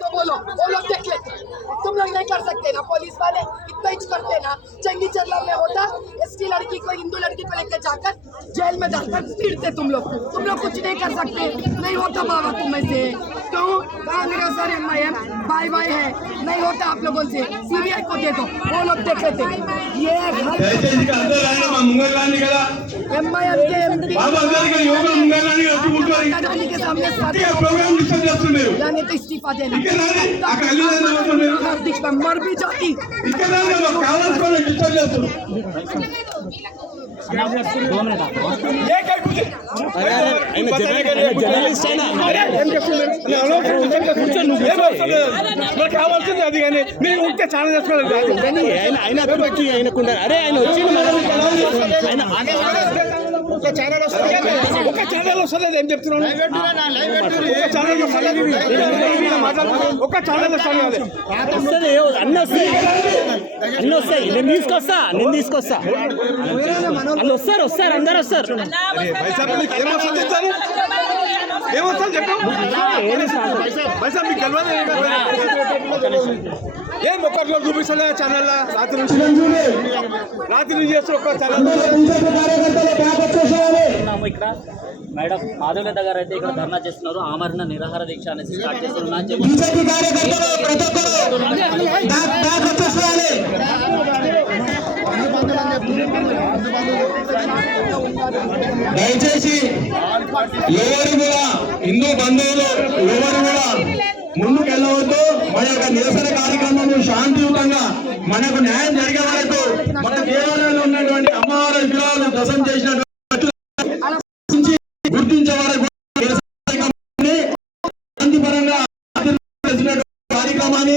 तो बोलो, वो लोग देख लेते। तुम लोग नहीं कर सकते ना, पुलिस वाले इतना ही करते ना। चंगी चरला में होता एसटी लड़की को, हिंदू लड़की को लेकर जाकर जेल में डालकर पीटते तुम लोग कुछ नहीं कर सकते। नहीं होता बाबा तुम में से, क्यों? कांग्रेस और MIM बाय बाय है, नहीं होता आप लोगों से। CBI को दे दो, वो लोग देख लेते। ये MIM के MP के सामने यानी तो इस्तीफा देना। हार्दिक मर भी जाती। జర్నలిస్ట్ అయినా అది కానీ మీరు ఉంటే చాలా చేసుకోవాలి ఆయన ఆయనకుండా అరే ఆయన వచ్చింది ఒక ఛానల్ వస్తుంది ఏం చెప్తున్నాను ఒక ఛానల్ వస్తుంది అన్నీ వస్తాయి నేను తీసుకొస్తా వాళ్ళు వస్తారు అందరు వస్తారు ఏమొస్తా చెప్పాం మీకు ఏం ఒక్కట్లో చూపిస్తలే ఛానల్ రాత్రి నుంచి చేస్తే ఒక్క ఛానల్ ఇక్కడ మేడం మాధవలత గారు అయితే ఇక్కడ ధర్నా చేస్తున్నారు. ఆమరణ నిరాహార దీక్ష అనేసి స్టార్ట్ చేస్తున్నారు అని చెప్పి దయచేసి ఎవరు కూడా హిందూ బంధువులు ఎవరు కూడా ముందుకు వెళ్ళవద్దు. మన యొక్క నిరసన కార్యక్రమం శాంతియుతంగా మనకు న్యాయం జరిగే వరకు మన దేవాలయంలో ఉన్నటువంటి అమ్మవారి విగ్రహాలను దశం చేసినటువంటి గుర్తించే వరకు శాంతిపరంగా కార్యక్రమాన్ని